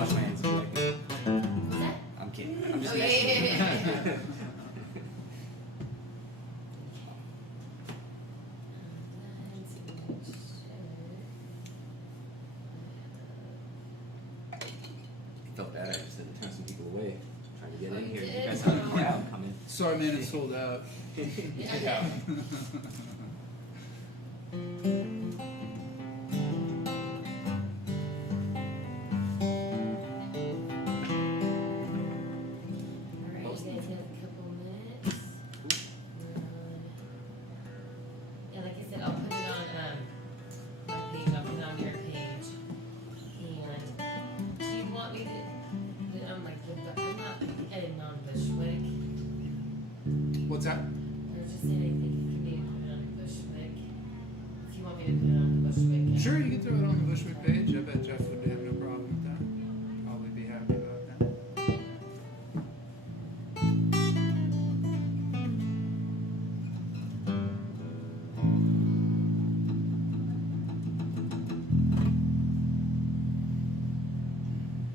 wash my hands. What's that? I'm kidding. I'm just Oh, yeah. I felt bad. I just had to turn some people away. Trying to get Oh, in you here. did? You guys had a crowd coming. Sorry, man, it's sold out. Yeah. Alright, you guys have a couple minutes. Yeah, like I said, I'll put it on my page, I'll put it on your page. And do you want me to put it on like I'm not heading on Bushwick. What's that? I was just saying I think you can maybe put it on Bushwick. If you want me to put it on Bushwick. Sure, you can throw it on the Bushwick page. I bet Jeff would have no problem with that. Probably be happy about that.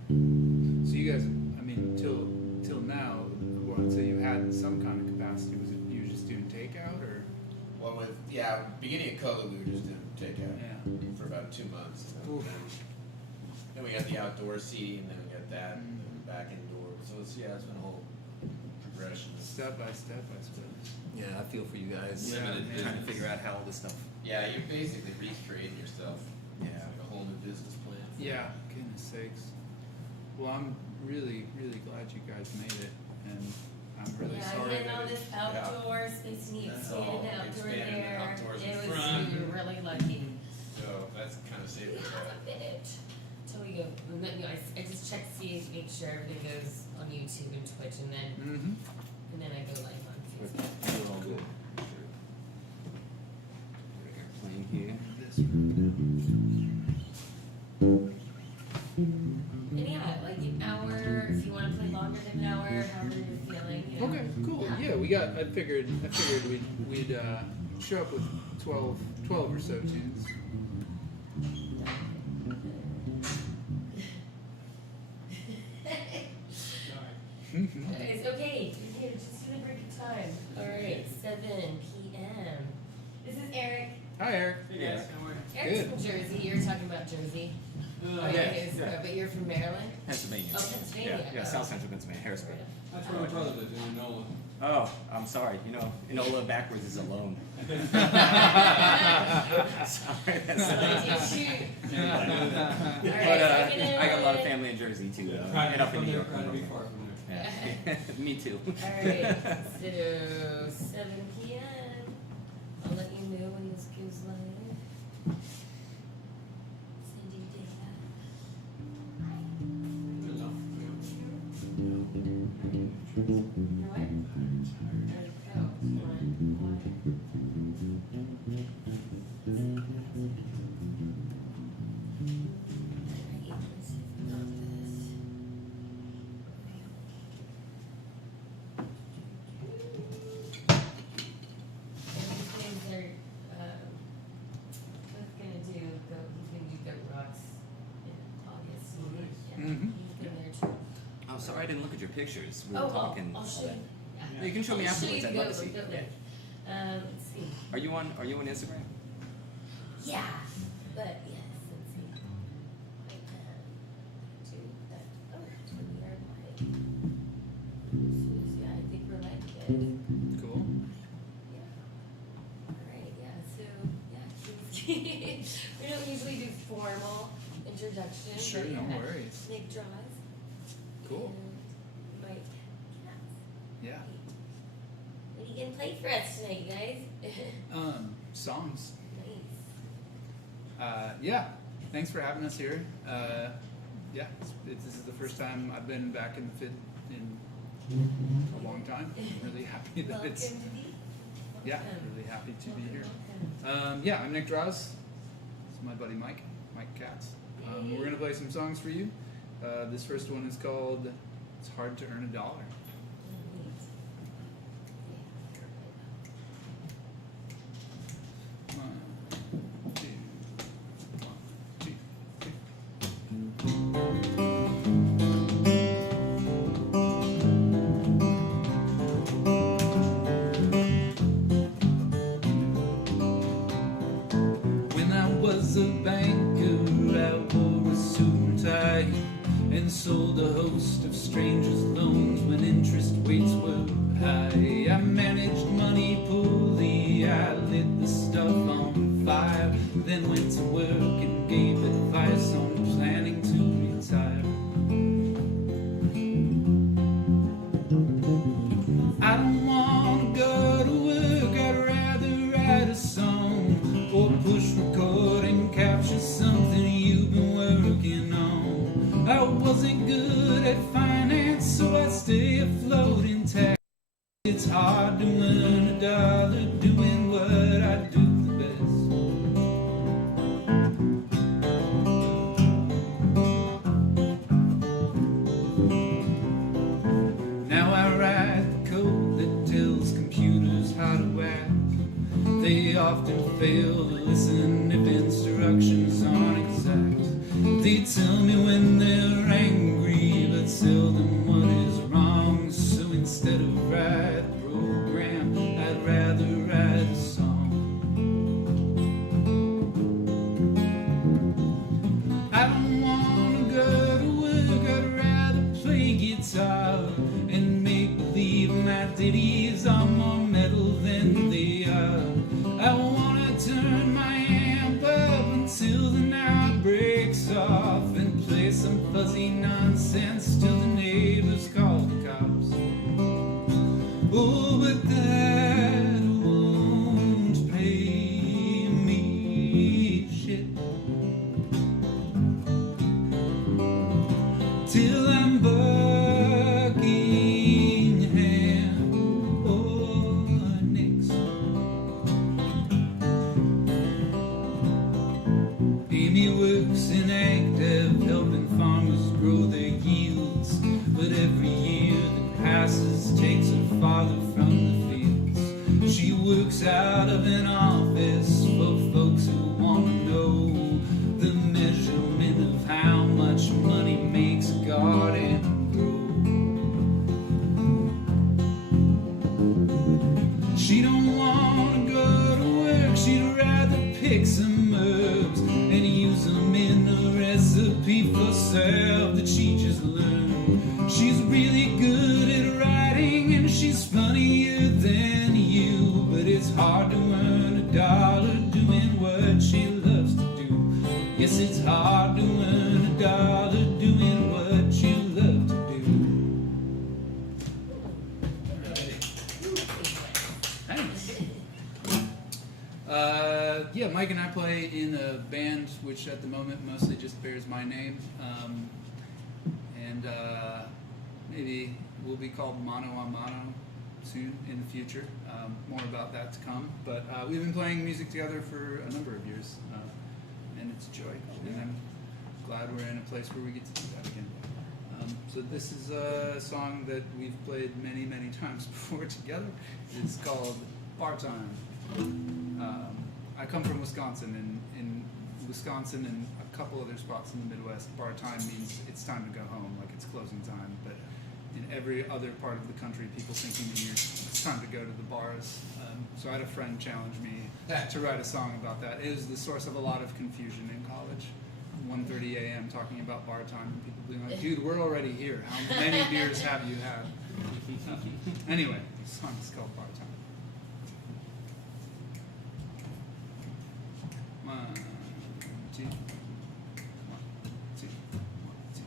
So you guys, I mean, till now, well, I'd say you had some kind of capacity. Was it you were just doing takeout or? Well, beginning of COVID, we were just doing takeout for about 2 months. And then we got the outdoor seating, and then we got that, and then back indoor. So it's been a whole progression. Step by step, I suppose. Yeah, I feel for you guys. Yeah, Trying to figure out how all this stuff. Yeah, you're basically recreating yourself. Yeah. It's like a whole new business plan. Yeah, goodness sakes. Well, I'm really, really glad you guys made it, and I'm really Yeah, sorry and then all that this outdoor space and you That's expanded all. the outdoor Expanded the there. outdoors in It was, front. you were really lucky. So that's kind of We saved it. have a minute till we go. And then, I just check to see, make sure everything goes on YouTube and Twitch, and then Mm-hmm. I go live on Facebook. We're all good. Sure. Airplane here. This room And yeah, like an hour, if you want to play longer than an hour, however you're feeling. You know. Okay, cool. Yeah, I figured we'd show up with 12 or so tunes. It's okay. You're here just in the break of time. Alright, 7 p.m. This is Eric. Hi, Eric. Hey guys, how are you? Eric's Good. from Jersey. You were talking about Jersey. But you're from Maryland? Pennsylvania. Oh, Pennsylvania. Yeah, South Central Pennsylvania, Harrisburg. That's where my brother lives, in Enola. Oh, I'm sorry. Enola backwards is alone. Sorry, that's Shoot. But I got a lot of family in Jersey too, and up in New York. Try to be far from there. Yeah. Me too. Alright, so 7 p.m. I'll let you know when this goes live. Send you data. Good enough. You know what? Oh, one. Alright, let's see if we got this. Mhm. Oh, sorry, I didn't look at your pictures. We Oh, were talking. I'll show you. Yeah, you can show me I'll show afterwards. you I'd love to see. go. Yeah. Let's see. Are you on Instagram? Yeah, but yes, let's see. I can do that. Oh, we are live. Yeah, I think we're live good. Cool. Yeah. Alright, yeah, so, yeah, we don't usually do formal introductions. Sure, but no yeah, worries. Nick Droz. Cool. And Mike Katz. Yeah. What are you gonna play for us tonight, guys? Songs. Nice. Yeah. Thanks for having us here. Yeah, this is the first time I've been back in the fit in a long time. I'm really happy that Welcome it's. to be. Yeah, really happy to be here. Yeah, I'm Nick Droz. This is my buddy Mike Katz. We're gonna play some songs for you. This first one is called "It's Hard to Earn a Dollar." One, two, 1, 2, 3. and sold a host of strangers' loans when interest rates were high. I managed money poorly, I lit the stuff on fire, then went to work and gave advice on planning to retire. I don't want to go to work, I'd rather write a song or push record and capture something you've been working on. I wasn't good at finance, so I stay afloat in tax. It's hard to earn a dollar doing what I do the best. Now I write the code that tells computers how to act. They often fail to listen if instructions aren't exact. They tell me when they're angry, but seldom what is wrong. So instead of write a program, I'd rather write a song. I don't want to go to work, I'd rather play guitar and make believe my ditties are more metal than they are. I wanna turn my amp up until the night breaks off and play some fuzzy nonsense till the neighbors call the cops. Oh, but that won't pay me shit till I'm Buckingham or Nix. Amy works in ag dev, helping farmers grow their yields, but every year that passes takes her farther from the fields. She works out of an office for folks who want to know the measurement of how much money makes a garden grow. She don't want to go to work, she'd rather pick some herbs and use them in a recipe for salve that she just learned. She's really good at writing and she's funnier than you, but it's hard to earn a dollar doing what she loves to do. Yes, it's hard to earn a dollar doing what you love to do. Thanks. Yeah, Mike and I play in a band which at the moment mostly just bears my name. And maybe we'll be called Mono a Mono soon in the future. More about that to come. But we've been playing music together for a number of years, and it's a joy. And I'm glad we're in a place where we get to do that again. So this is a song that we've played many, many times before together. It's called Bar Time. I come from Wisconsin, and in Wisconsin and a couple other spots in the Midwest, bar time means it's time to go home, like it's closing time. But in every other part of the country, people think it means it's time to go to the bars. So I had a friend challenge me to write a song about that. It was the source of a lot of confusion in college. 1:30 a.m. talking about bar time, and people being like, "Dude, we're already here. How many beers have you had?" Anyway, the song is called Bar Time. 1, 2, 1, 2, 1, 2.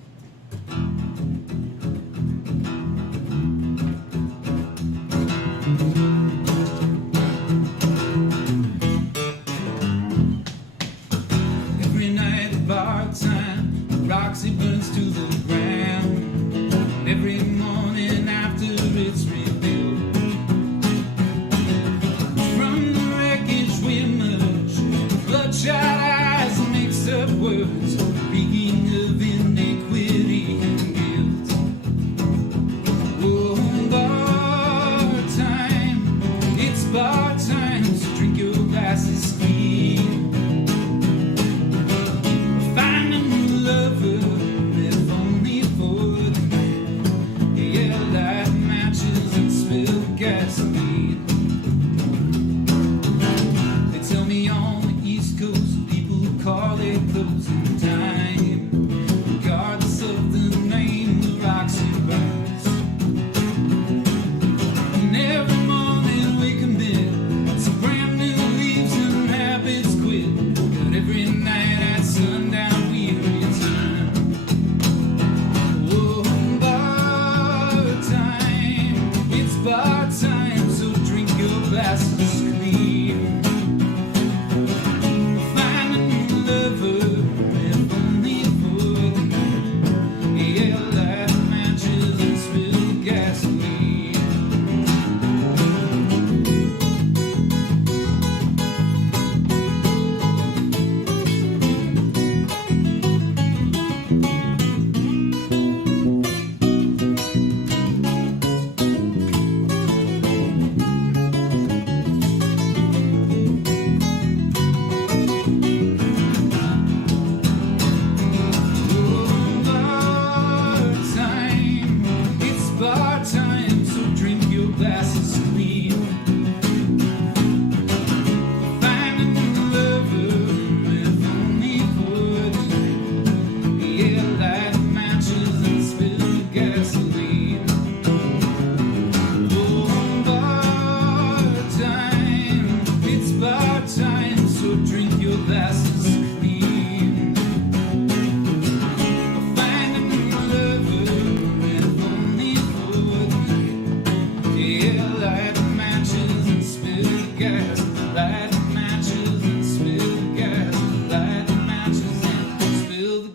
Every night at bar time, Roxy burns to the ground. Every morning after it's rebuilt, from the wreckage we emerge, bloodshot eyes mix up words, reeking of iniquity and guilt. Oh, bar time, it's bar time, so drink your glasses, ski. Find a new lover, if only for the night. Yeah, light matches and spill gasoline. They tell me on the East Coast, people call it closing time.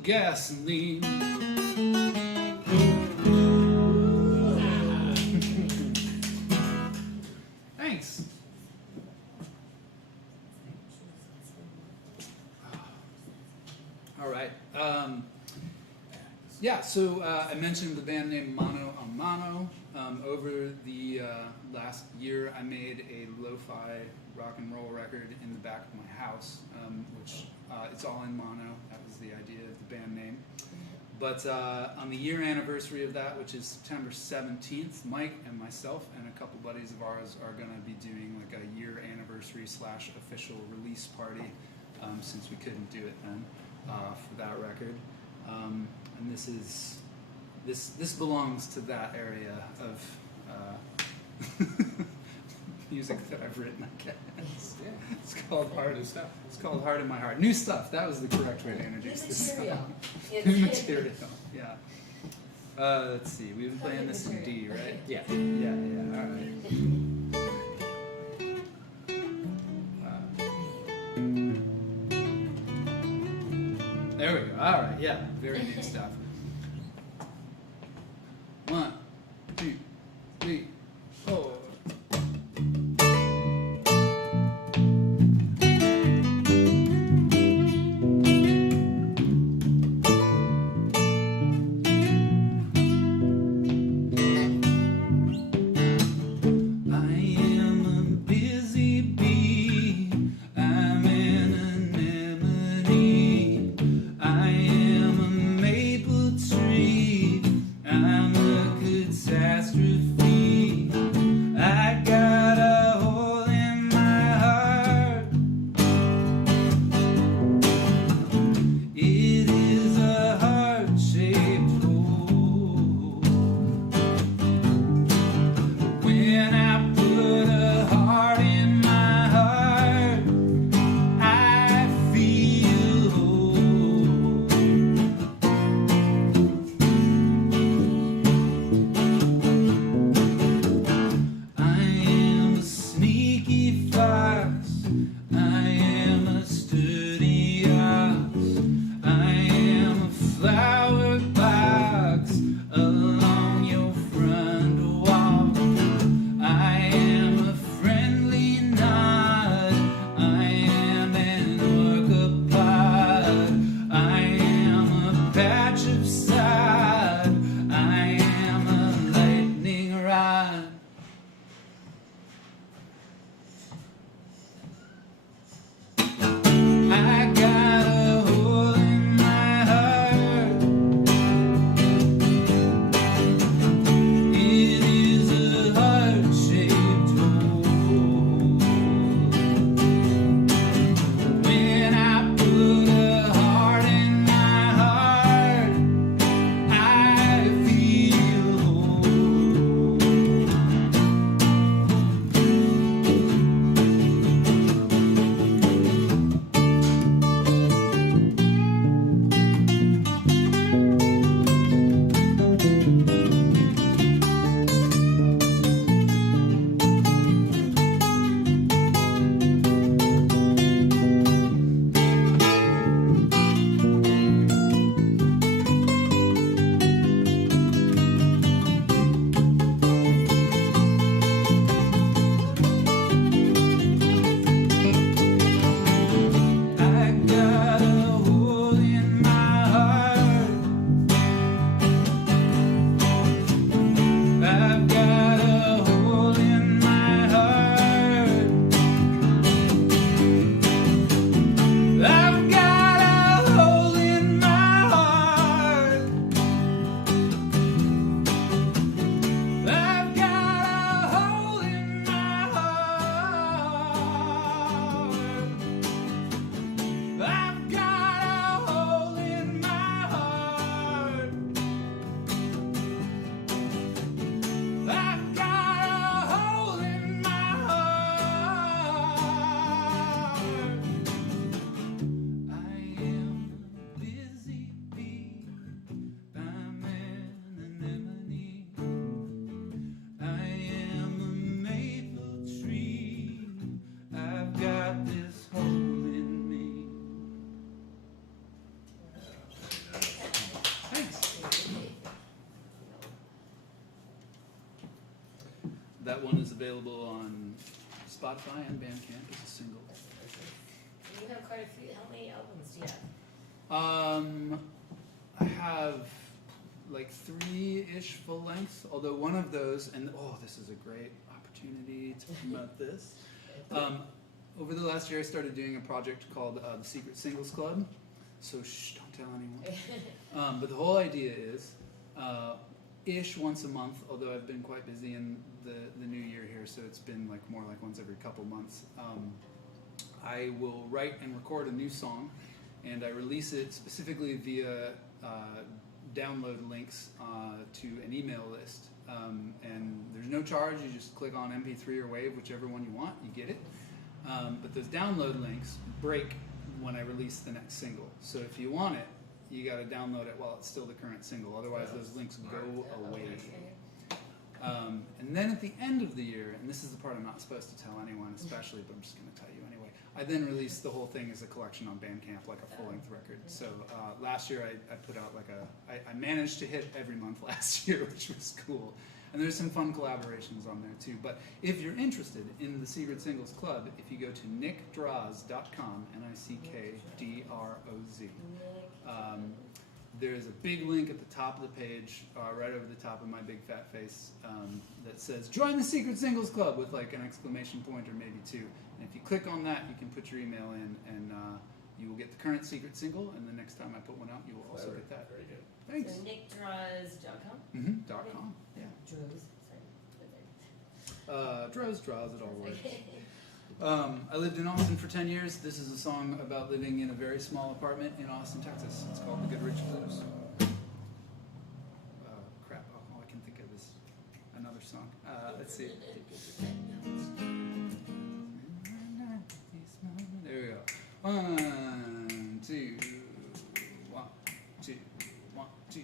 gasoline. Thanks. All right. Yeah, so I mentioned the band name Mano a Mano. Over the last year, I made a lo-fi rock and roll record in the back of my house, which it's all in mono. That was the idea of the band name. But on the year anniversary of that, which is September 17th, Mike and myself and a couple buddies of ours are going to be doing like a year anniversary / official release party, since we couldn't do it then for that record. And this belongs to that area of music that I've written, I guess. Yeah. It's called Heart. New stuff. It's called Heart in My Heart. New stuff. That was the correct way to introduce this material. song. New material. Yeah. Let's see. We've been playing this in D, right? Yeah. Yeah. All right. There we go. All right. Yeah. Very new stuff. 1, 2, 3, 4. Maple That one is available on Spotify and Bandcamp as a single. You have quite a few. How many albums do you have? I have like 3-ish full lengths, although one of those, and this is a great opportunity to promote this. Over the last year, I started doing a project called the Secret Singles Club. So shh, don't tell anyone. But the whole idea is, ish once a month, although I've been quite busy in the new year here, so it's been like more like once every couple months. I will write and record a new song, and I release it specifically via download links to an email list. And there's no charge, you just click on MP3 or WAV, whichever one you want, you get it. But those download links break when I release the next single. So if you want it, you got to download it while it's still the current single. Otherwise, those links go away. And then at the end of the year, and this is the part I'm not supposed to tell anyone, especially, but I'm just going to tell you anyway. I then released the whole thing as a collection on Bandcamp, like a full-length record. So last year, I put out like I managed to hit every month last year, which was cool. And there's some fun collaborations on there too. But if you're interested in the Secret Singles Club, if you go to nickdroz.com, NICKDROZ, there's a big link at the top of the page, right over the top of my big fat face, that says "Join the Secret Singles Club" with like an exclamation point or maybe two. And if you click on that, you can put your email in, and you will get the current secret single. And the next time I put one out, you will also get that. Very good. Thanks. So nickdroz.com? .com. Yeah. Droz. Sorry. Droz, it all works. I lived in Austin for 10 years. This is a song about living in a very small apartment in Austin, Texas. It's called The Good Rich Blues. Crap, all I can think of is another song. Let's see. There we go. 1, 2, 1, 2, 1, 2.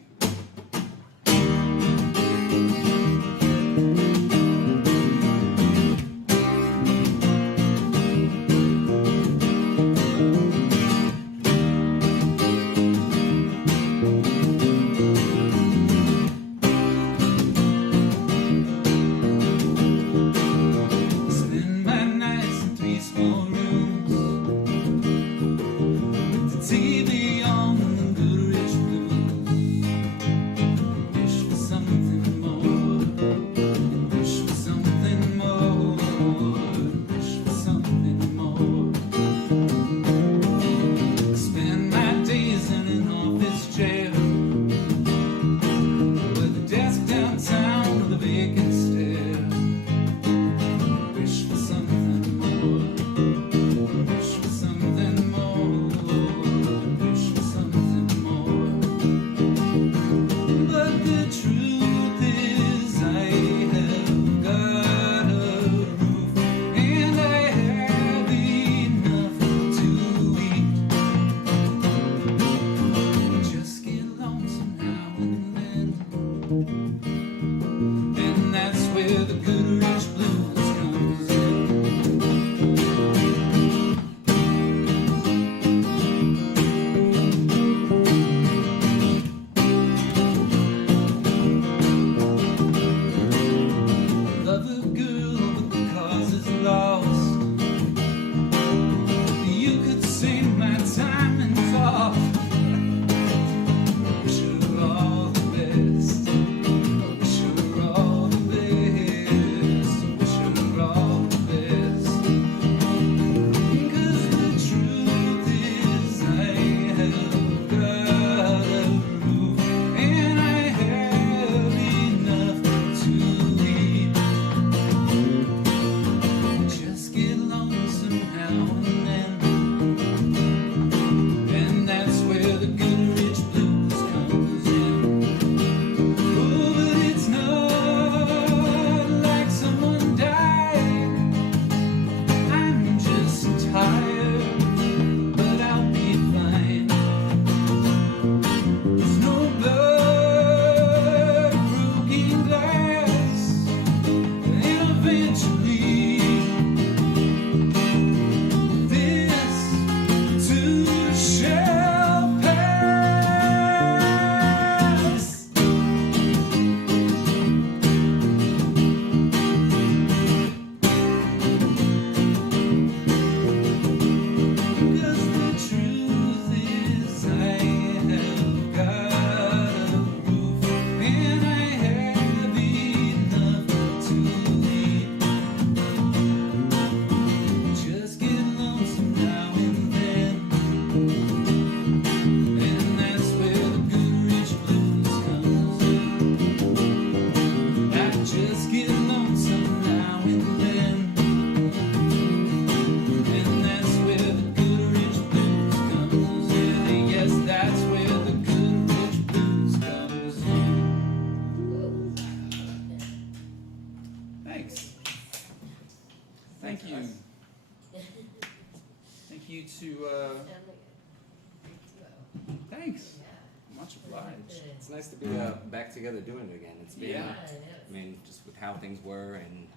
Thanks. Yeah. Much obliged. It's nice to be back together doing it again. It's been, Yeah. it is. I mean, just with how things were and,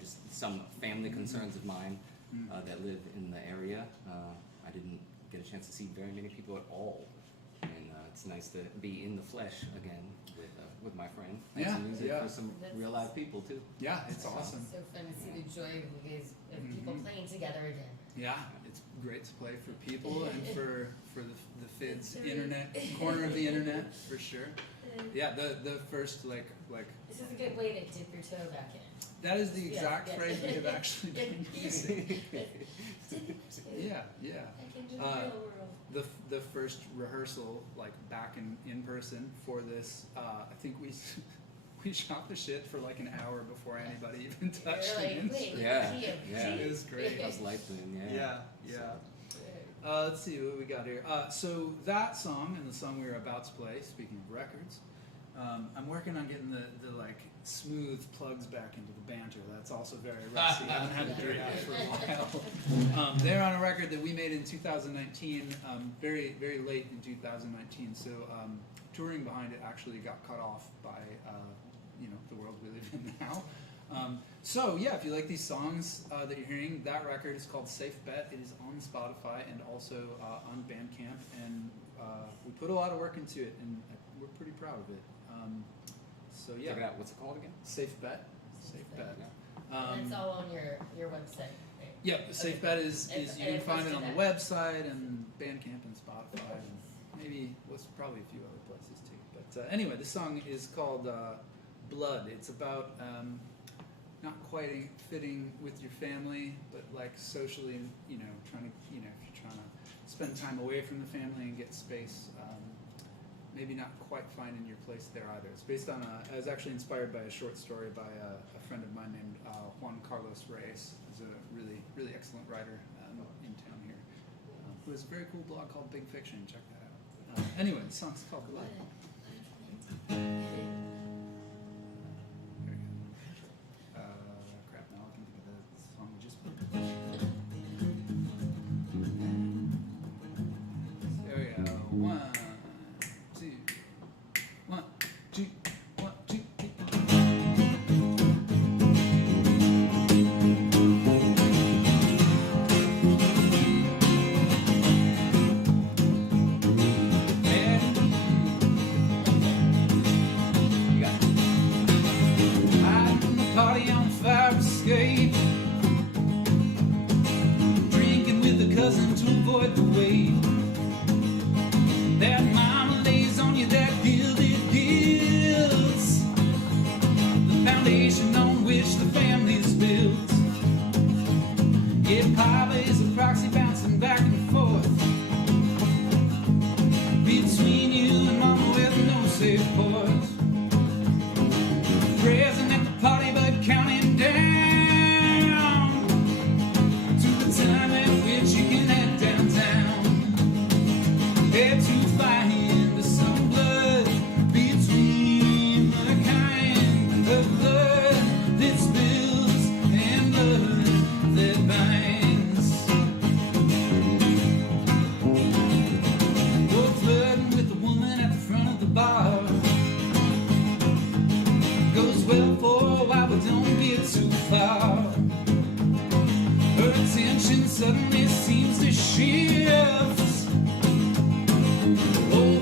just some family concerns of mine that live in the area. I didn't get a chance to see very many people at all. And it's nice to be in the flesh again with my friend. And Yeah, some music yeah. for some real live people too. Yeah, it's awesome. So fun to see the joy of you guys, of people playing together again. Yeah, it's great to play for people and for the Fids internet corner of the internet for sure. Yeah, the first like This is a good way to dip your toe back in. that is the exact Yes. phrase we have actually been using. Yeah, yeah. Back into the real world. The first rehearsal, like back in person for this, I think we shot the shit for like an hour before anybody even touched You're like, the wait, instrument. Yeah. It was great. I was lifeline, Yeah, yeah. Let's see what we got here. So that song and the song we were about to play, speaking of records, I'm working on getting the like smooth plugs back into the banter. That's also very rusty. I haven't had to do that for a while. They're on a record that we made in 2019, very very late in 2019. So touring behind it actually got cut off by the world we live in now. So yeah, if you like these songs that you're hearing, that record is called Safe Bet. It is on Spotify and also on Bandcamp, and we put a lot of work into it, and we're pretty proud of it. So yeah, Check it out. What's it called again? Safe Bet. Safe Bet. And that's all on your website, right? Yep, Safe Bet is And- you and can it find it posted on the that. website and Bandcamp and Spotify and maybe probably a few other places too. But anyway, this song is called Blood. It's about not quite fitting with your family, but like socially, trying to, if you're trying to spend time away from the family and get space, maybe not quite finding your place there either. It's based on I was actually inspired by a short story by a friend of mine named Juan Carlos Reyes, who's a really, really excellent writer in town here, who has a very cool blog called Big Fiction. Check that out. Anyway, the song's called Blood. There you go. Crap, now I can think of the song we just played. There we go. 1, 2, 1, 2, 1, 2, 3. You got it. Party on fire escape, drinking with a cousin to avoid the weight. That mama lays on you that gilded guilt, the foundation on which the family's built. Yeah, Papa is a proxy bouncing back and forth between you and Mama with no safe port. Present at the party but counting down to the time at which you can head downtown. Head to find some blood between the kind of blood that spills and blood that binds. You're flirting with the woman at the front of the bar. Goes well for a while, but don't get too far. Her attention suddenly seems to shift. Oh,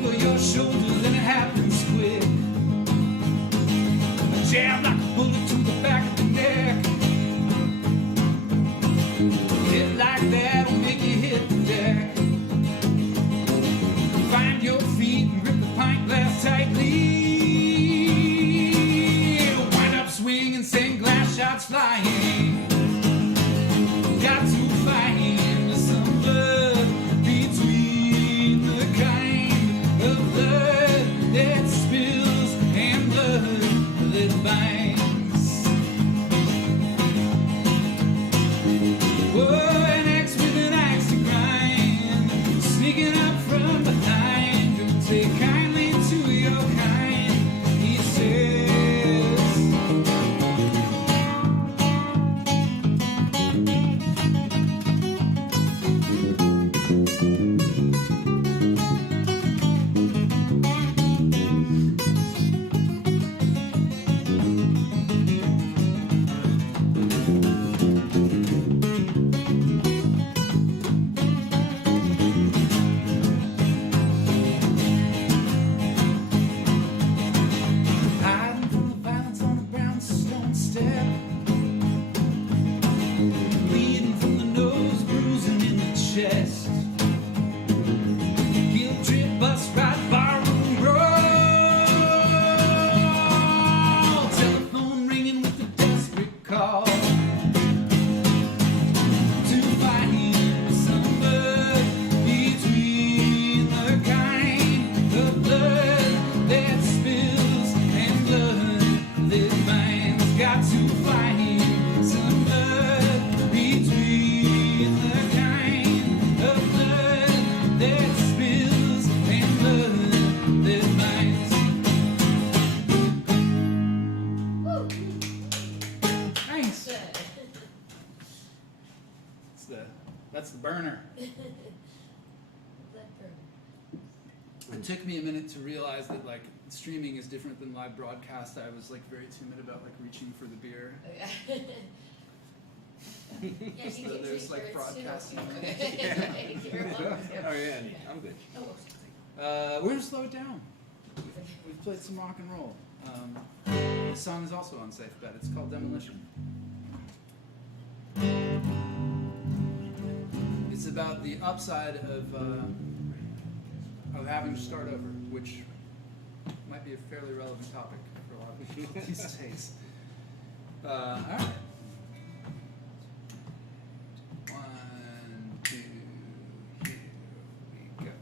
It took me a minute to realize that like streaming is different than live broadcast. I was like very timid about like reaching for the beer. Yeah, So you can there's, take like, yours, broadcasting. too. You're welcome to. Oh yeah, I'm good. We're gonna slow it down. We've played some rock and roll. This song is also on Safe Bet. It's called Demolition. It's about the upside of having to start over, which might be a fairly relevant topic for a lot of people these days. All right. 1, 2, here we go.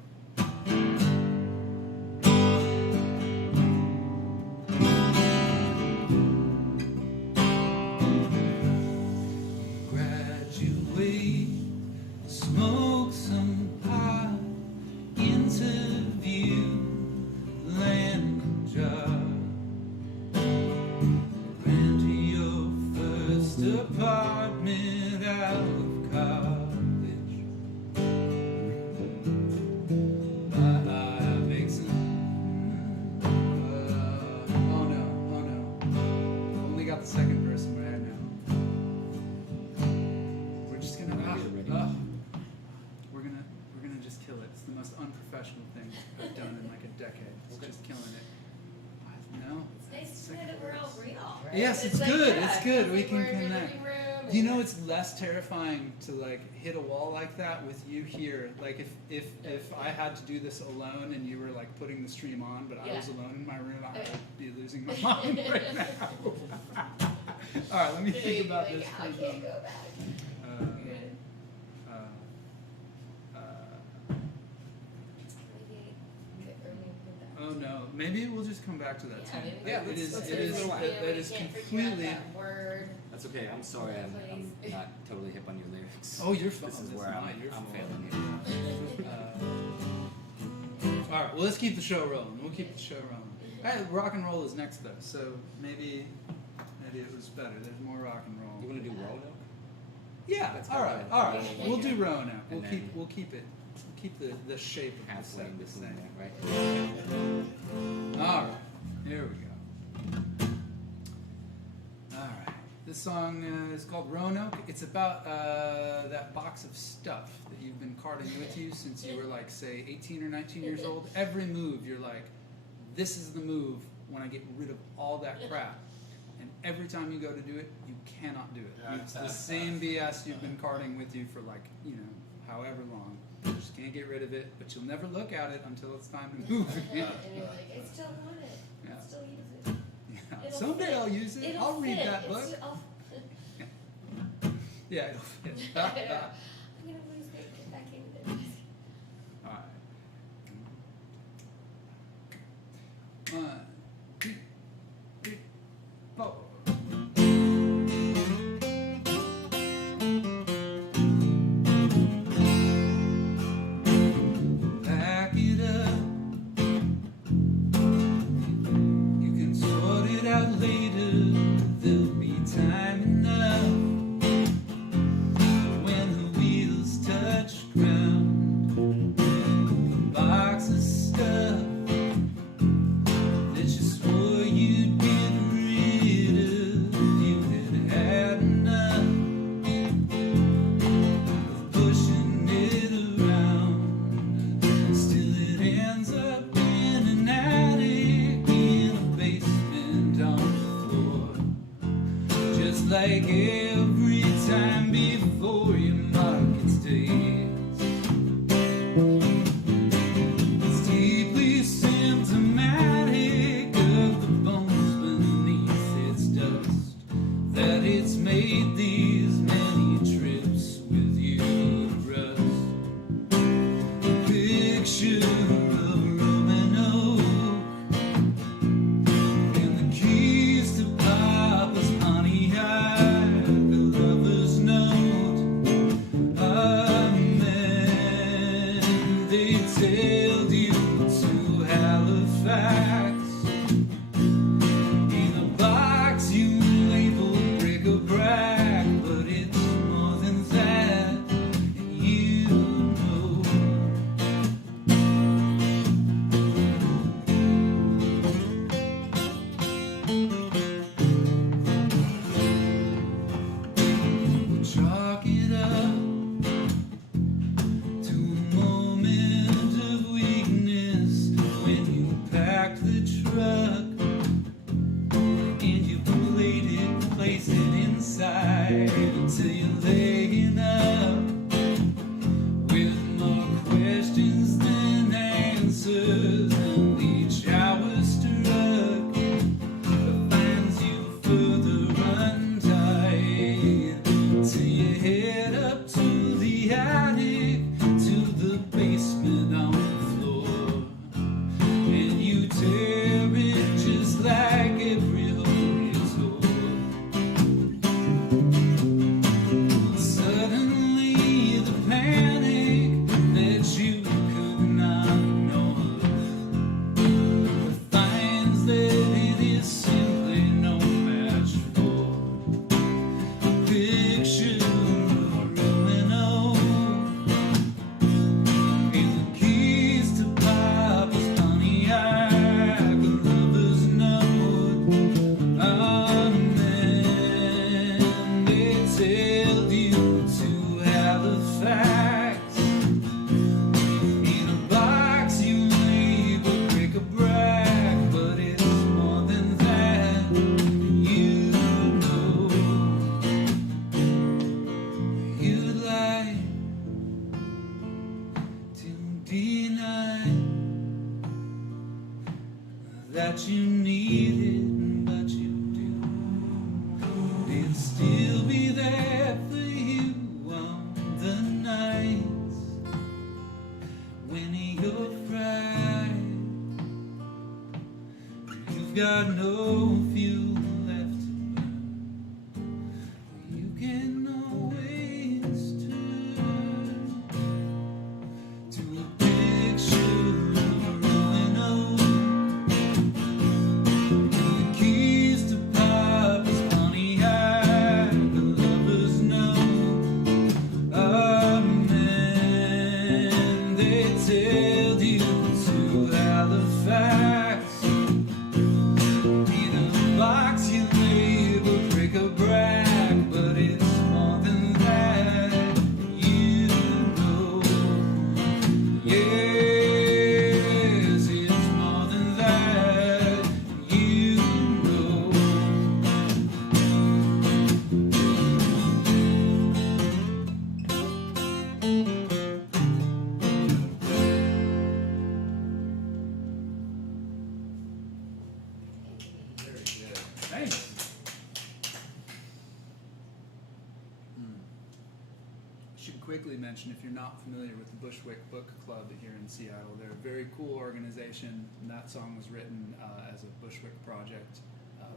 Graduate, smoke some pot, interview, land job, rent your first apartment out of college. Make some. Oh no. Only got the second person right now. We're just gonna. We're gonna just kill it. It's the most unprofessional thing I've done in like a decade. It's just killing it. No. It's nice to know that we're all real, right? Yes, it's like, good. yeah, It's good. feels We like can we're in your connect. living room You and- know, it's less terrifying to like hit a wall like that with you here. Like if I had to do this alone and you were like putting the stream on, but I was Yeah. alone in my room, I would be losing my mind right now. All right, let me You're think about like, this. I for a can't moment. go back. Uh, Good. Oh no, maybe we'll just come back to that Yeah, tune. maybe Yeah, It is. let's It do is. it. That is completely. That word. That's okay. I'm sorry. I'm not totally hip on your lyrics. Oh, you're fine. This is That's where fine. You're I'm fine. failing you. All right, well, let's keep the show rolling. We'll keep the show rolling. All right, rock and roll is next though, so maybe it was better. There's more rock and You roll. want to do Roanoke? Yeah. That's All right. kinda- All right. Yeah. We'll do Roanoke. We'll And keep. then- We'll keep it. We'll keep the shape of the Halfway set in the between same. there, right? All right. Here we go. All right. This song is called Roanoke. It's about that box of stuff that you've been carting with you since you were like, say, 18 or 19 years old. Every move, you're like, this is the move when I get rid of all that crap. And every time you go to do it, you cannot do it. It's the same BS you've been carting with you for like, however long. You just can't get rid of it, but you'll never look at it until it's time to move again. And you're like, I still want it. Yeah. I still use it. Yeah. It'll Someday fit. I'll use it. It'll I'll read fit. that book. Yeah, it'll fit. I'm gonna lose weight, get back into it. All right. 1, 2, 3, 4. Pack it up. You can sort it out later. There'll be time enough. When the wheels touch ground, the box of stuff that you swore you'd get rid of, you had had enough of pushing it around. Still it ends up in an attic, in a basement, on the floor, just like every time before your market stays. It's deeply symptomatic of the bones beneath its dust, that it's made these many trips with you to rust. A picture of Roanoke and the keys to Papa's honey hive. that you need it, but you do. It'll still be there for you on the nights when you're fried. You've got no fuel left to burn. You can always turn to a picture growing old. The keys to Papa's Pontiac, the lovers know. Amen. They tell you to Halifax. In a box you label brick or brack, but it's more than that, you know. Yes, it's more than that, you know. Very good. Thanks. Should quickly mention, if you're not familiar with the Bushwick Book Club here in Seattle, they're a very cool organization, and that song was written as a Bushwick project.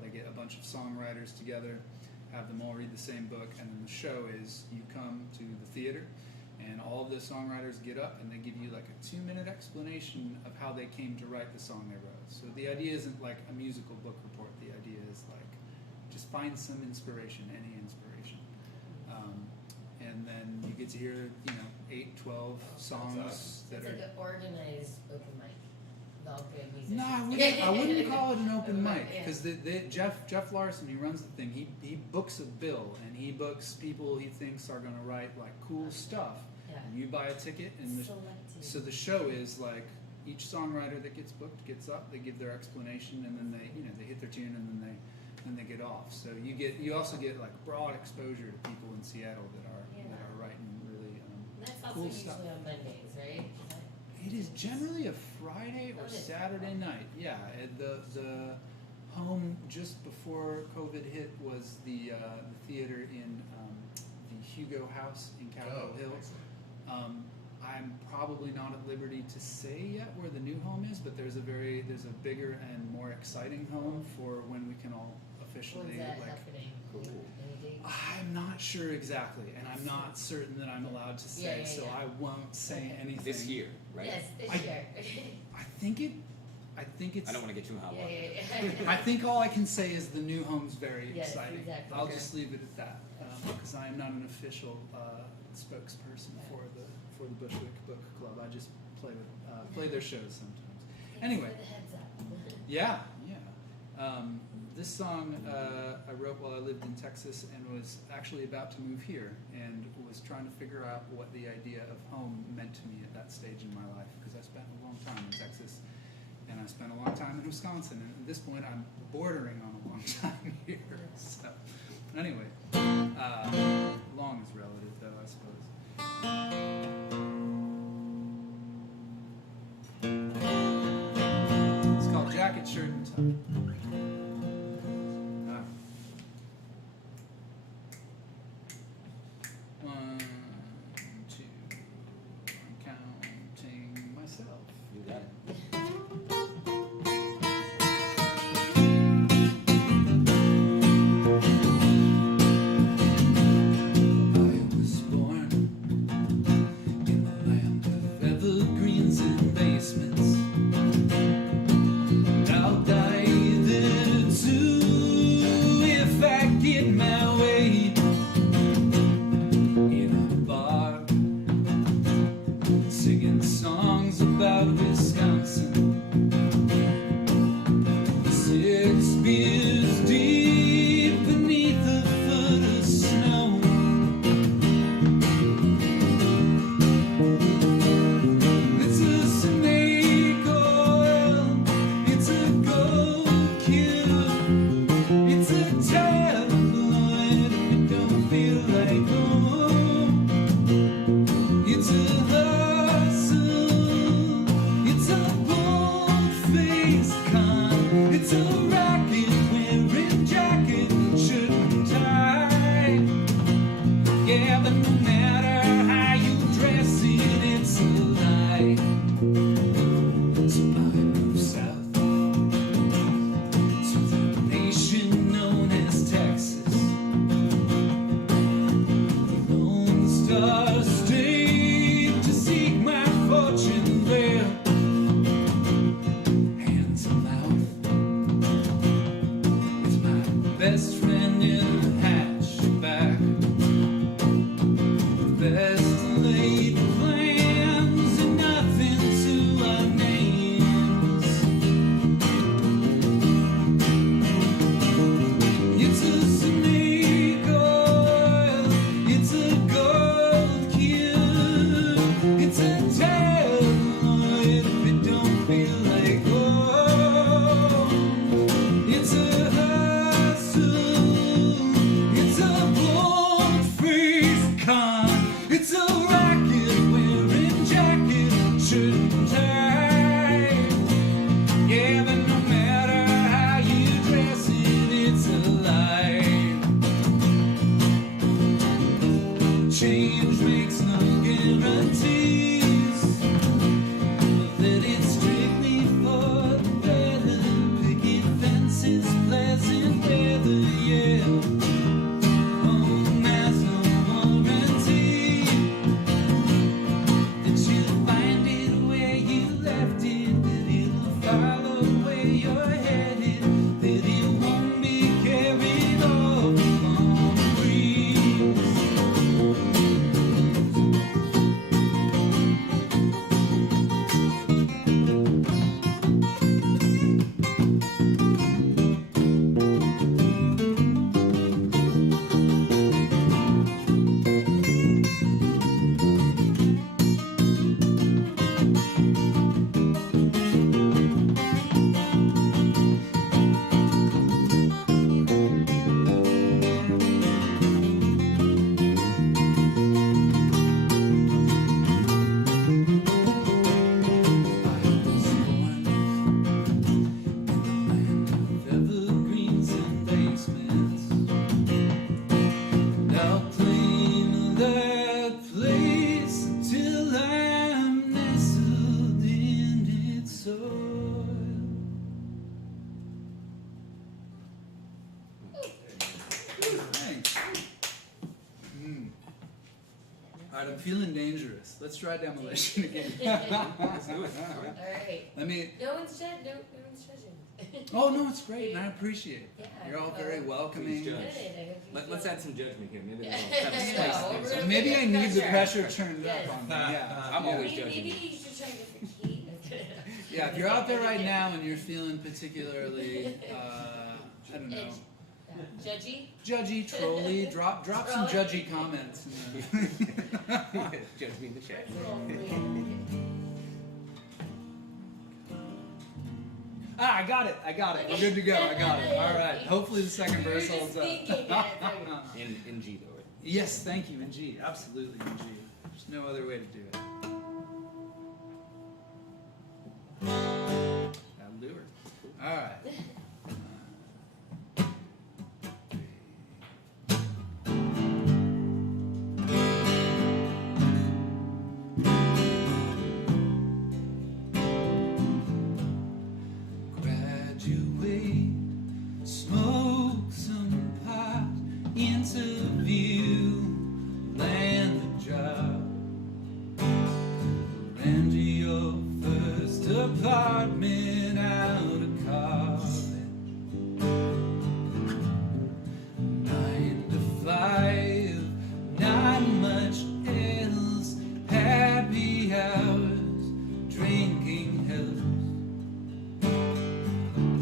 They get a bunch of songwriters together, have them all read the same book, and then the show is you come to the theater, and all of the songwriters get up and they give you like a 2-minute explanation of how they came to write the song they wrote. So the idea isn't like a musical book report. The idea is like just find some inspiration, any inspiration. And then you get to hear, 8, 12 songs awesome. that It's are... like an organized open mic with all good musicians. No, I wouldn't call it an open Open mic mic, yeah. because Jeff Larson, he runs the thing. He books a bill and he books people he thinks are going to write like cool stuff. Yeah. And you buy a ticket, and Selected. so the show is like each songwriter that gets booked gets up, they give their explanation, and then they hit their tune, and then they get off. So you also get like broad exposure to people in Seattle that are writing really That's also cool usually stuff. on Mondays, right? It is generally a Friday or Oh, it is. Saturday night. Yeah, the home just before COVID hit was the theater in the Hugo House in Capitol Hill. excellent. I'm probably not at liberty to say yet where the new home is, but there's a bigger and more exciting home for when we can all officially When's that like. happening? Cool. Any date? I'm not sure exactly, and I'm not certain that I'm allowed to say, Yeah, so yeah. I won't say Okay. anything. This year, right? Yes, this I- year. I think it's. I don't want to get too hot. yeah. I think all I can say is the new home's very Yes, exciting. exactly. I'll Okay. just leave it at that because I am not an official spokesperson for the Bushwick Book Club. I just play their shows sometimes. Thanks Anyway. for the heads up. Yeah. This song I wrote while I lived in Texas and was actually about to move here and was trying to figure out what the idea of home meant to me at that stage in my life because I spent a long time in Texas and I spent a long time in Wisconsin, and at this point I'm bordering on a long time here. So anyway, long is relative though, I suppose. It's called Jacket, Shirt, and Tie. One, two, I'm counting myself. You got it. I was born in the land of evergreens and basements, and I'll die there best friend in a hatchback. Best laid plans and nothing to our names. It's a snake oil, it's a gold cube, it's a tabloid if it don't feel like gold. It's a hustle, it's a bold-faced con. It's a rocket-wearing jacket, shirt and tie. Yeah, but no matter how you dress it, it's a lie. Change makes no guarantees, that it's strictly for the better. Picket fences, pleasant weather, yeah. Home has no warranty that you'll find it where you left it, that it'll follow where you're headed, that it won't be carried off on the breeze. Evergreens and basements. I'll claim that place till I'm nestled in its soil. Thanks. All right, I'm feeling dangerous. Let's try Demolition again. Let's do it. All right. Alright. Let me. No one's judging. Oh no, it's great, and I appreciate it. Yeah, You're all very Please welcoming. judge. Good. I hope you Let's feel- add some judgment here. Maybe Yeah. we'll have to spice No, things we're up. gonna Maybe I need the Pressure. pressure turned Yes. up on me. Yeah. I'm always Maybe judging. you should try different key. Yeah, if you're out there right now and you're feeling particularly, I don't know, Judgy? judgy, trolly, drop some Trolly? judgy comments. Judge me in the chat. Ah, I got it. We're good to go. I got it. All right. Hopefully the second verse We were holds just up. thinking it. In G though. Right? Yes, thank you, in G. Absolutely in G. There's no other way to do it. That'll do her. All right. Graduate, smoke some pot, interview, land a job, rent your first apartment out of college, 9 to 5, not much else, happy hours, drinking helps.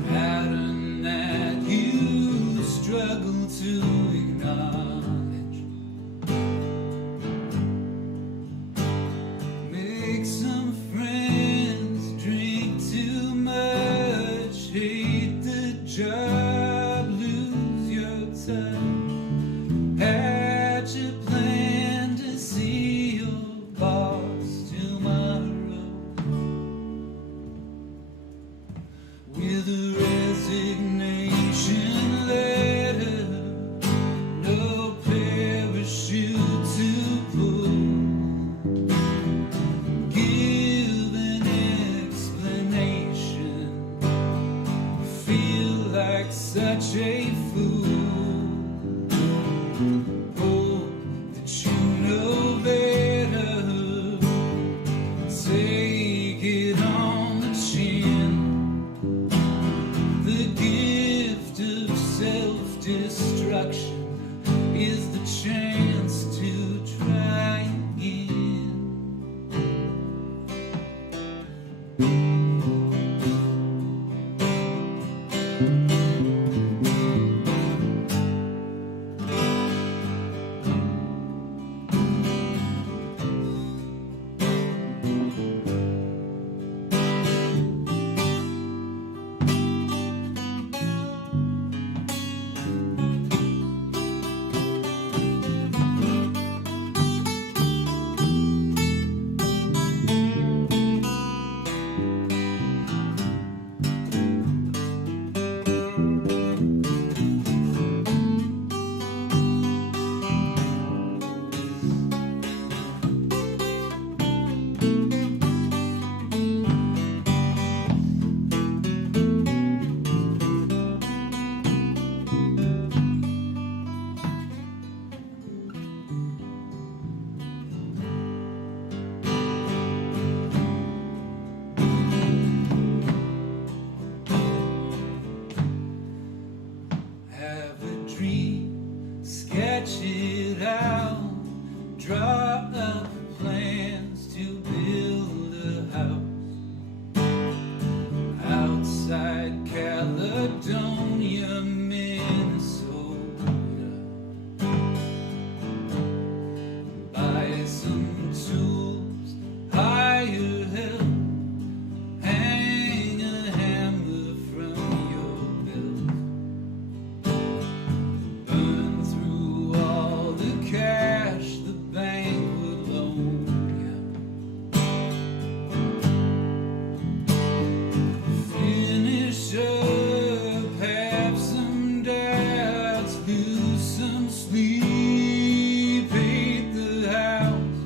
Pattern that you struggle to acknowledge. Make some friends, drink too much, hate the job, lose your touch. Hatch a plan to see your boss tomorrow. With a resignation letter, no parachute to pull. Give an explanation. Feel like such a fool. Oh, that you know better. Take it on the chin. The gift of self-defense Fredonia, Minnesota. Buy some tools, hire help, hang a hammer from your belt, burn through all the cash the bank would loan you. Finish up, have some doubts, lose some sleep, hate the house,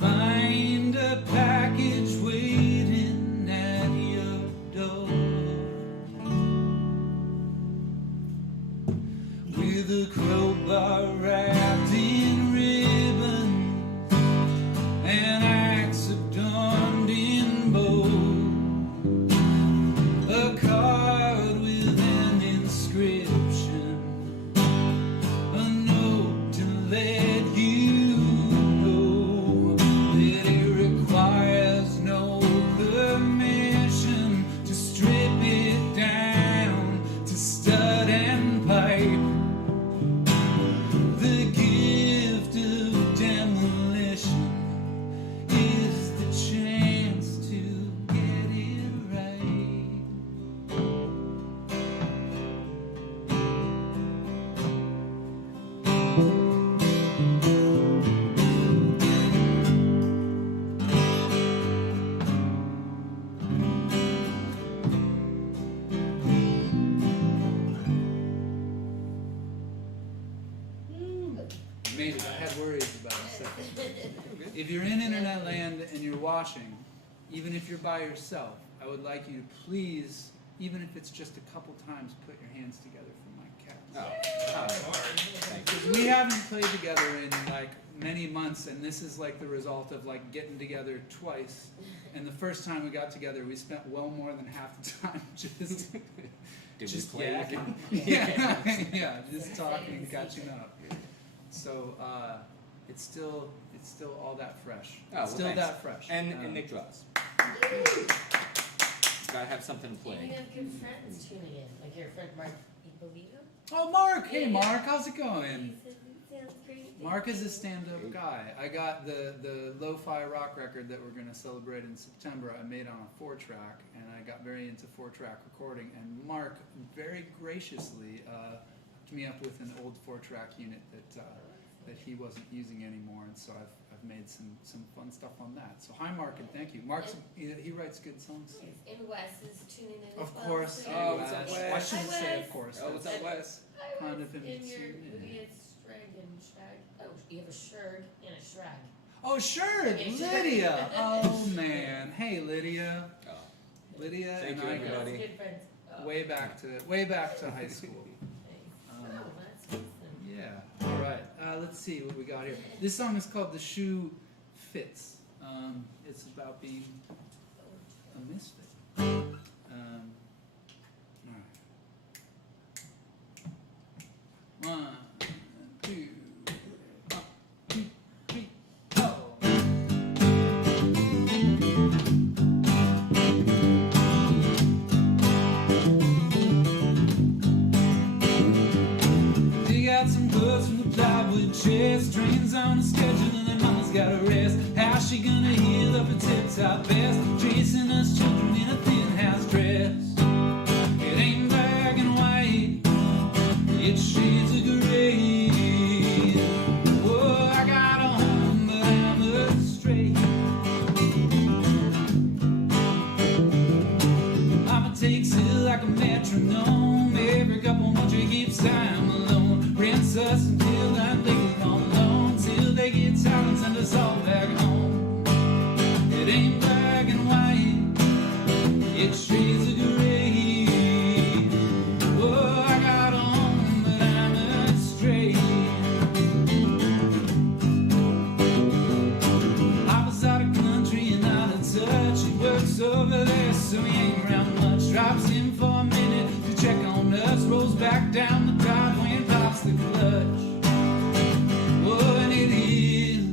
find a package waiting at your door with a crowbar wrapped in ribbons and axe adorned in bow, a card with an inscription, a note to let you know that it requires no permission to strip it down to stud and pipe. The gift of demolition is the chance to get it right. Made it. I had worries about a second. If you're in internet land and you're watching, even if you're by yourself, I would like you to please, even if it's just a couple times, put your hands together for my cats. Oh, thank you. Because we haven't played together in like many months, and this is like the result of like getting together twice. And the first time we got together, we spent well more than half the time just Did we just play yakking. again? Yeah, just talking and catching up. So it's still all that fresh. Oh, well, Still thanks. that fresh. And Nick Droz. Gotta have something to And play. you have good friends tuning in, like your friend Mark Ippolito. Oh, Mark! Hey, Mark, how's it going? He said it sounds great. Mark is a stand-up guy. I got the lo-fi rock record that we're going to celebrate in September. I made on a 4-track, and I got very into 4-track recording. And Mark very graciously hooked me up with an old 4-track unit that he wasn't using anymore, and so I've made some fun stuff on that. So hi, Mark, and thank you. Mark's he writes good songs too. And Wes is tuning in Of as well. course. So Oh, what's up, Wes? I shouldn't Hi, say Wes. of course. Oh, what's up, Wes? Kind of in in your between, movie, it's Shrag and Shag. Oh, you have a Shurg and a Shrag. Oh, sure, Lydia. Oh man, hey Lydia. Oh, Lydia Thank and you, I everybody. go Good friends. Oh, way back to high school. thanks. Um, Oh, that's awesome. Yeah. All right. Let's see what we got here. This song is called "The Shoe Fits." It's about being a misfit. All right. 1, 2, 1, 2, 3, go. Dig out some books from the plywood chest, trains on a schedule and their mama's gotta rest. How's she gonna heal up a tip-top vest, chasing us children in a thin house dress? It ain't black and white, it's shades of gray. Whoa, I got a home, but I'm astray. Mama takes it like a metronome. Every couple months she keeps time alone. Rinse us until I'm leaving on loan, till they get tired and send us all back home. It ain't black and white, it's shades of gray. Whoa, I got a home, but I'm astray. I was out of country and out of touch. He works over there, so he ain't around much. Drops in for a minute to check on us, rolls back down the driveway and pops the clutch. Oh, and it is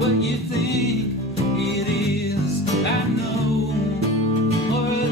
what you think it is. I know more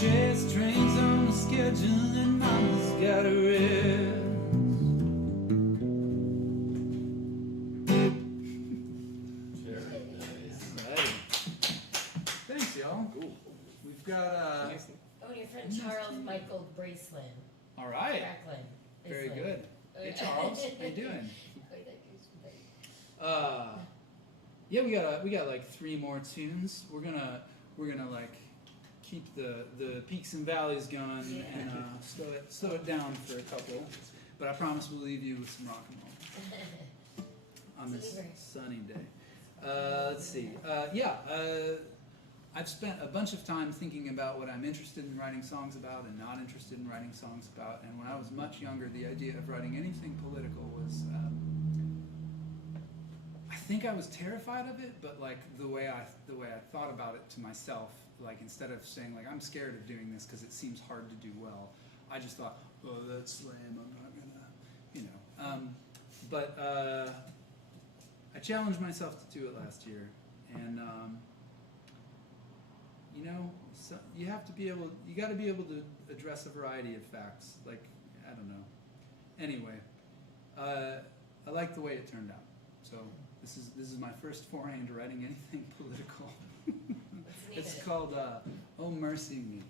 chase trains on the schedule and mama's got a rest. Very nice. Right. Thanks, y'all. Cool. We've got Nice. Oh, and your friend Charles Michael Braceland. all right. Bracklin. Very Braceland. good. Hey Charles, how you doing? Yeah, we got like 3 more tunes. We're gonna like keep the peaks and valleys going and slow it down for a couple. But I promise we'll leave you with some rock and roll on this sunny day. Let's see. I've spent a bunch of time thinking about what I'm interested in writing songs about and not interested in writing songs about. And when I was much younger, the idea of writing anything political was, I think I was terrified of it, but like the way I thought about it to myself, like instead of saying like I'm scared of doing this because it seems hard to do well, I just thought, oh, that's lame. I'm not gonna, But I challenged myself to do it last year, and so you got to be able to address a variety of facts. Like, I don't know. Anyway, I like the way it turned out. So this is my first foray into writing anything political. It's called "Oh Mercy Me."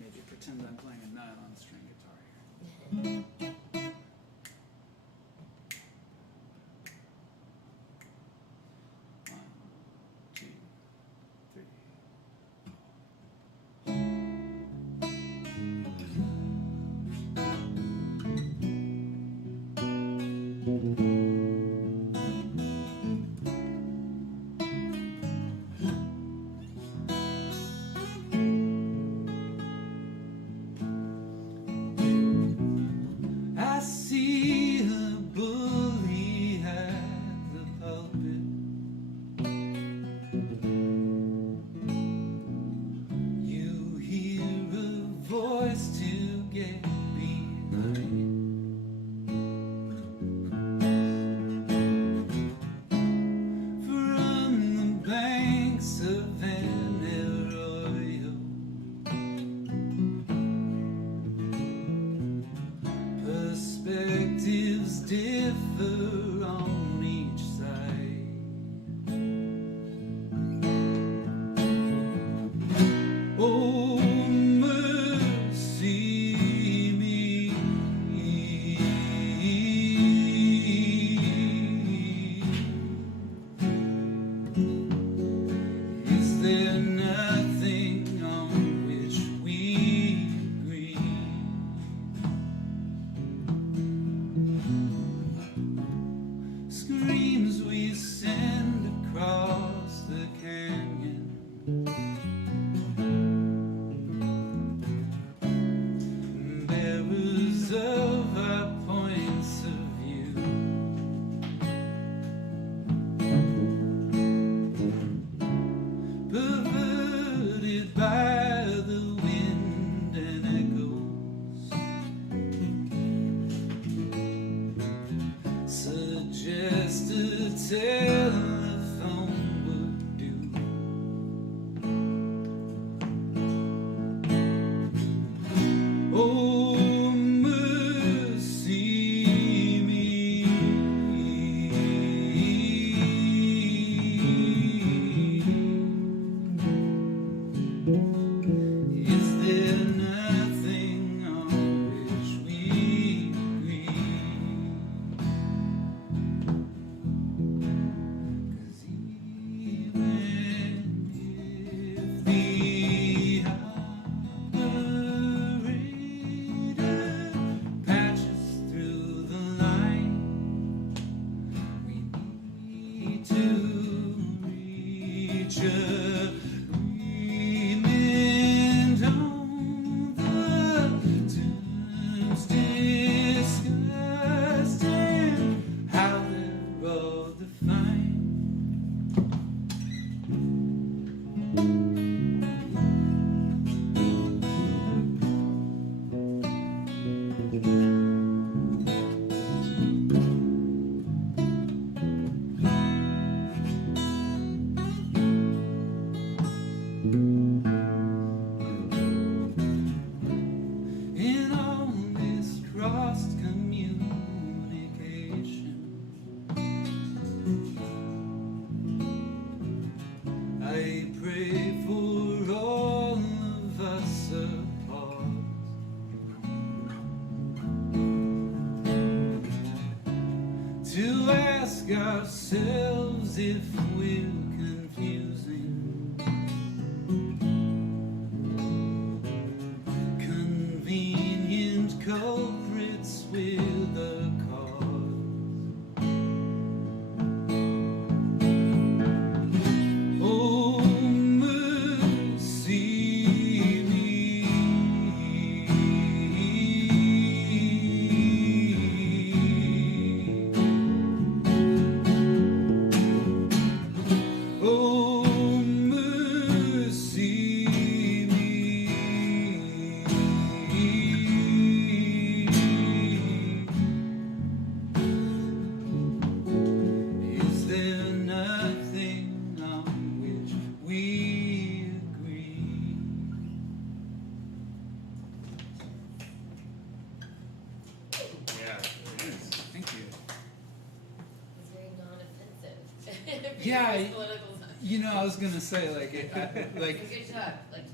Maybe pretend I'm playing a nylon string guitar here. ask ourselves if we're confusing convenient culprits with a cause. Oh, mercy me. Oh, mercy me. Is there nothing on which we agree? Yeah, thank you. It's very non-offensive. Yeah, It's political stuff. You know, I was gonna say like like Good job, like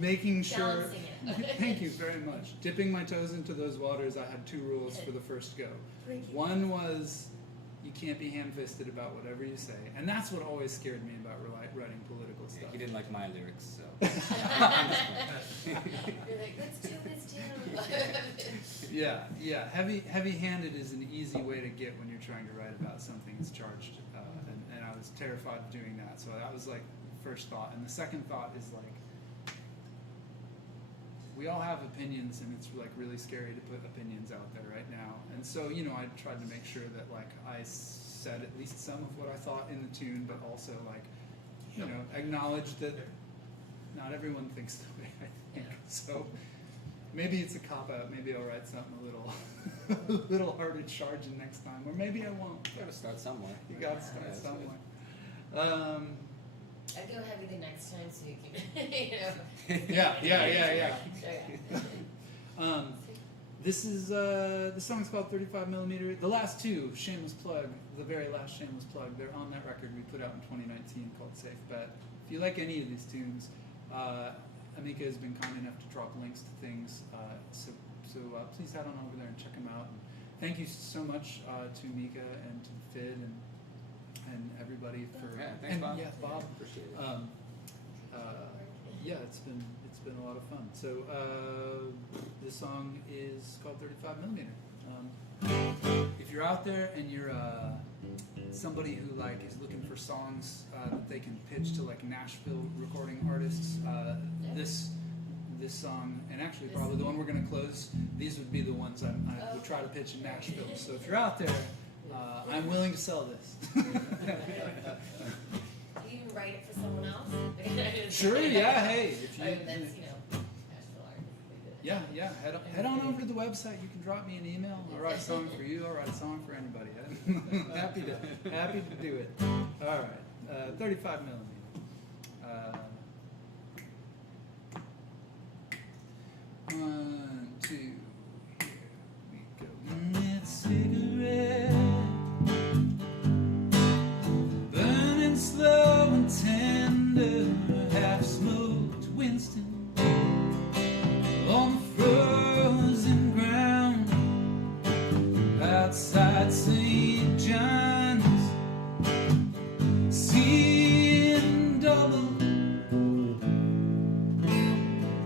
making sure. balancing it. Thank you very much. Dipping my toes into those waters, I had 2 rules for the first go. One was you can't be ham-fisted about whatever you say, and that's what always scared me about writing political Yeah, stuff. he didn't like my lyrics, so. You're like, let's do this too. Yeah. Heavy-handed is an easy way to get when you're trying to write about something that's charged, and I was terrified of doing that. So that was like the first thought, and the second thought is like we all have opinions, and it's like really scary to put opinions out there right now. And so I tried to make sure that like I said at least some of what I thought in the tune, but also like acknowledge that not everyone thinks the way I think. So maybe it's a cop-out. Maybe I'll write something a little harder charging next time, or maybe I won't. You gotta start somewhere. You gotta start Yeah, that's somewhere. I'd go heavy the next time so you can, Yeah. Okay. This is the song's called 35mm. The last 2, shameless plug, the very last shameless plug, they're on that record we put out in 2019 called Safe Bet. If you like any of these tunes, Amika has been kind enough to drop links to things, so please head on over there and check them out. And thank you so much to Mika and to Fid and everybody for Thanks, Bob. Yeah, Bob. Appreciate it. Yeah, it's been a lot of fun. So this song is called 35mm. If you're out there and you're somebody who like is looking for songs that they can pitch to like Nashville recording artists, this song, and actually probably the one we're gonna close, these would be the ones I would try to pitch in Nashville. So if you're out there, I'm willing to sell this. Do you even write it for someone else? Sure, yeah, hey. If you, That's, Nashville artists. yeah, head on over to the website. You can drop me an email. I'll write a song for you. I'll write a song for anybody. happy to do it. All right, 35mm. 1, 2, here we go. Lit cigarette, burning slow and tender, half-smoked Winston on the frozen ground outside St. John's, seeing double,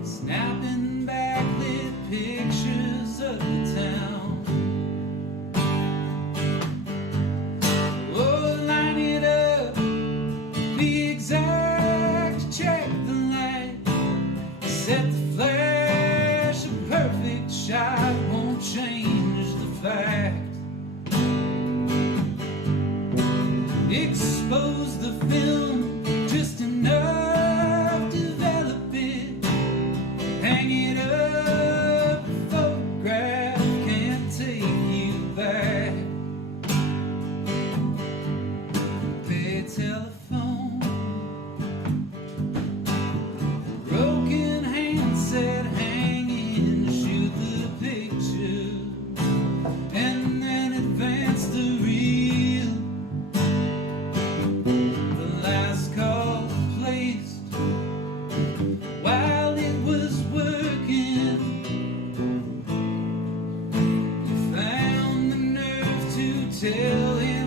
snapping backlit pictures of the town. Oh, line it up, be exact, check the light, set the flash, a perfect shot won't change the fact. Expose the film just enough, develop it, hang it up, a photograph can't take you back. Pay telephone, broken handset hanging to shoot the picture, and then advance the reel. The last call placed while it was working. You found the nerve to tell him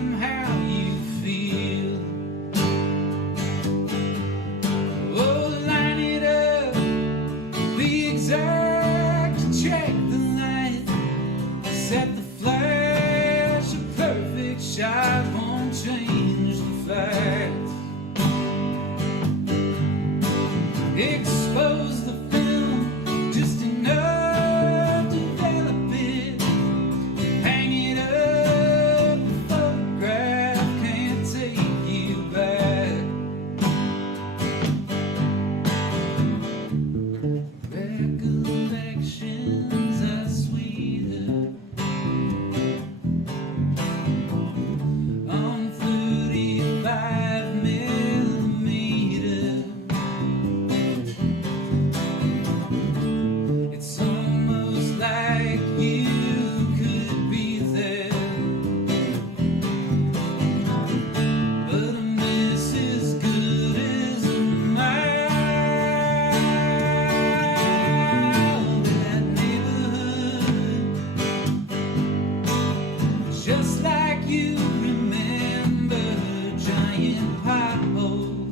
shot won't change the facts. Expose the film just enough to develop it. Hang it up, the photograph can't take you back. Recollections are sweeter on 35mm. It's almost like you could be there, but a miss as good as a mile. That neighborhood, just like you remember a giant pothole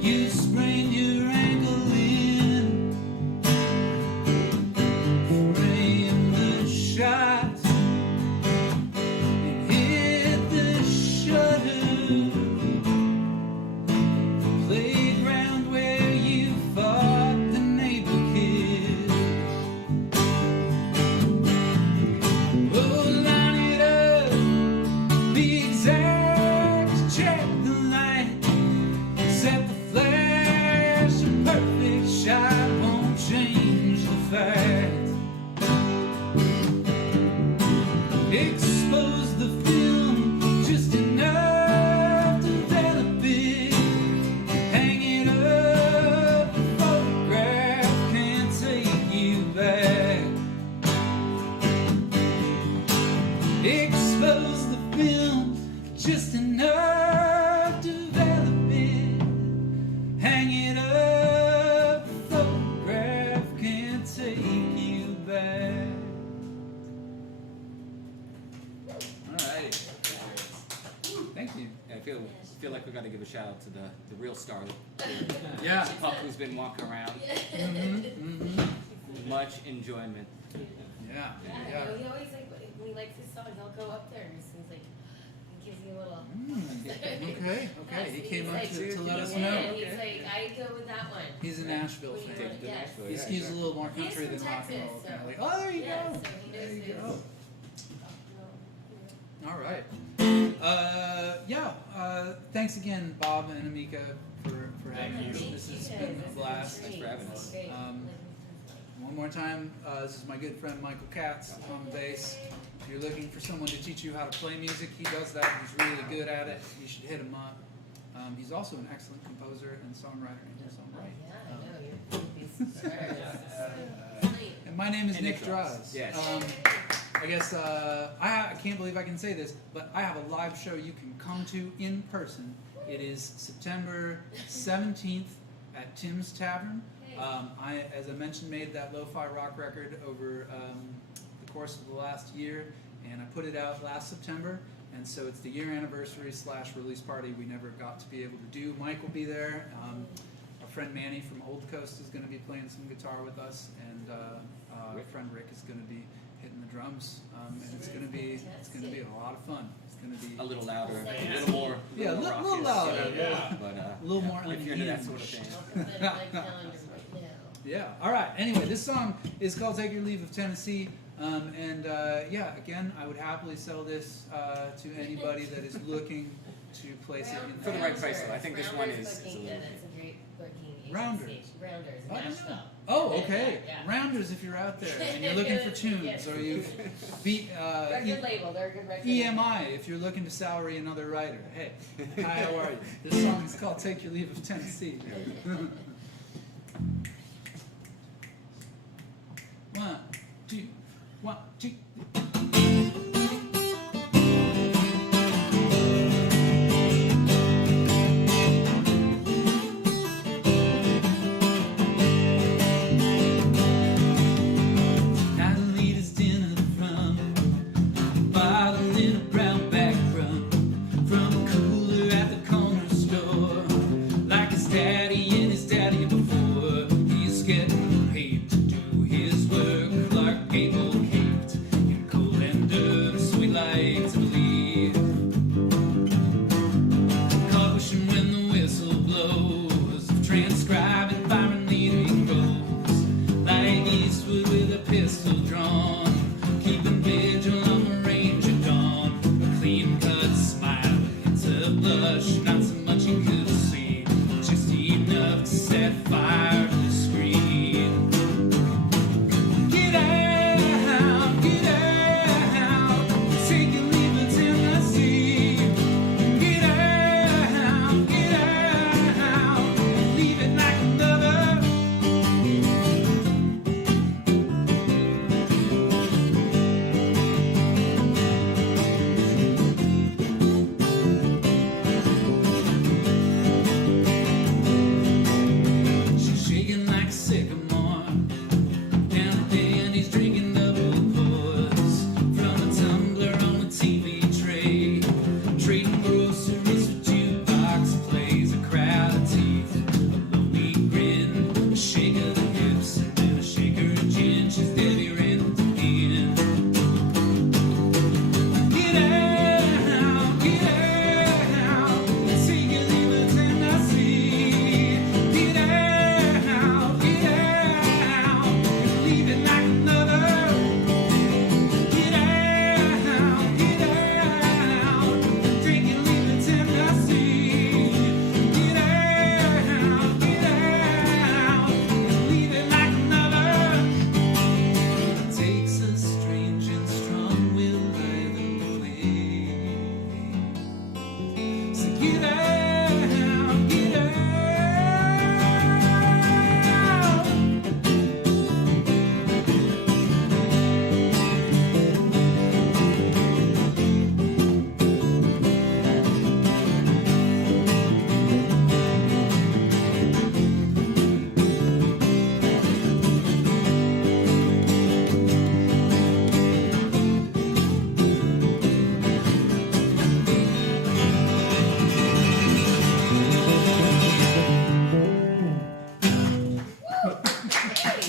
you sprained your ankle in. Frame the shot and hit the shutter. The playground where you fought the neighbor kid. Oh, line it up, be exact, check the light, set the flash, a perfect shot won't change the fact. Expose the film just enough to develop it. Hang it up, the photograph can't take you back. Expose the film just enough to develop it. Hang it up, the photograph can't take you back. Alrighty. Thank you. I feel like we got to give a shout out to the real star, Yeah. Pup, who's been walking around. Much enjoyment. Yeah. Yeah, he always like when he likes his song, he'll go up there and just he's like, he gives you a little. Okay. He came up to let us Yeah, know. he's like, I go with that one. He's a Nashville When you fan. want- yes. He's a little more He's country from than rock and roll. Texas, Kinda so- like, oh, there you Yeah, go. so he There knows you his- go. All right. Thanks again, Bob and Amika, for having us. This has been a blast. Thanks for having us. One more time, this is my good friend Michael Katz on the bass. If you're looking for someone to teach you how to play music, he does that. He's really good at it. You should hit him up. He's also an excellent composer and songwriter in his own right. Yeah, I know, you're And my name is And Nick Nick Droz. Droz. Yes. I guess I can't believe I can say this, but I have a live show you can come to in person. It is September 17th at Tim's Tavern. As I mentioned, made that lo-fi rock record over the course of the last year, and I put it out last September. And so it's the year anniversary / release party we never got to be able to do. Mike will be there. Our friend Manny from Old Coast is going to be playing some guitar with us, and our friend Rick is going to be hitting the drums. And it's going to be a lot of fun. It's going to be A little louder, a little more. Yeah, a little raucous, louder, yeah. But a little more if you're into that sort of unhinged. thing. Yeah. All right. Anyway, this song is called "Take Your Leave of Tennessee," again, I would happily sell this to anybody that is looking to place it in For the right price, though. I think this one is a Booking, little- that's a great booking agency. Rounders. Rounders, I don't know. Nashville. Oh, okay. Yeah. Rounders, if you're out there and you're looking for tunes, Yes. or you've beat They're a good label, they're a good record. EMI if you're looking to salary another writer. Hey, hi, how are you? This song is called "Take Your Leave of Tennessee." One, two, one, two. Adelita's dinner from a bottle in a brown bag from a cooler at the corner store. Like his daddy and his daddy before. He's getting paid to do his work. Clark Gable caved flush, not so much you could see, just enough to set fire to the screen. Get out, take and leave it in the sea. Get out, leave it like another. She's shaking like a sycamore. Down at Danny's drinking double pours from a tumbler on a TV tray. Trading groceries for jukebox plays. A crowd of teeth, a lonely grin, a shake of the hips, and then a shaker of gin. She's Debbie Reynolds again. Get out, take and leave it in the sea. Get out, leave it like another. Get out, take and leave it in the sea. Get out, leave it like another. It takes a strange and strong will either way. So get out.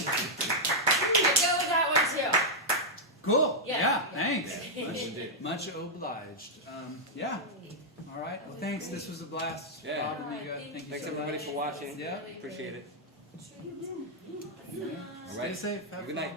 Go with that one too. Cool. Yeah. Thanks. Much indeed. Much obliged. Yeah. All right. Well, thanks. This was a blast. Yeah. Bob, Amiga, thank you Thanks so everybody much. for watching. Yeah. Appreciate it. Stay All right. safe. Have Good fun. night.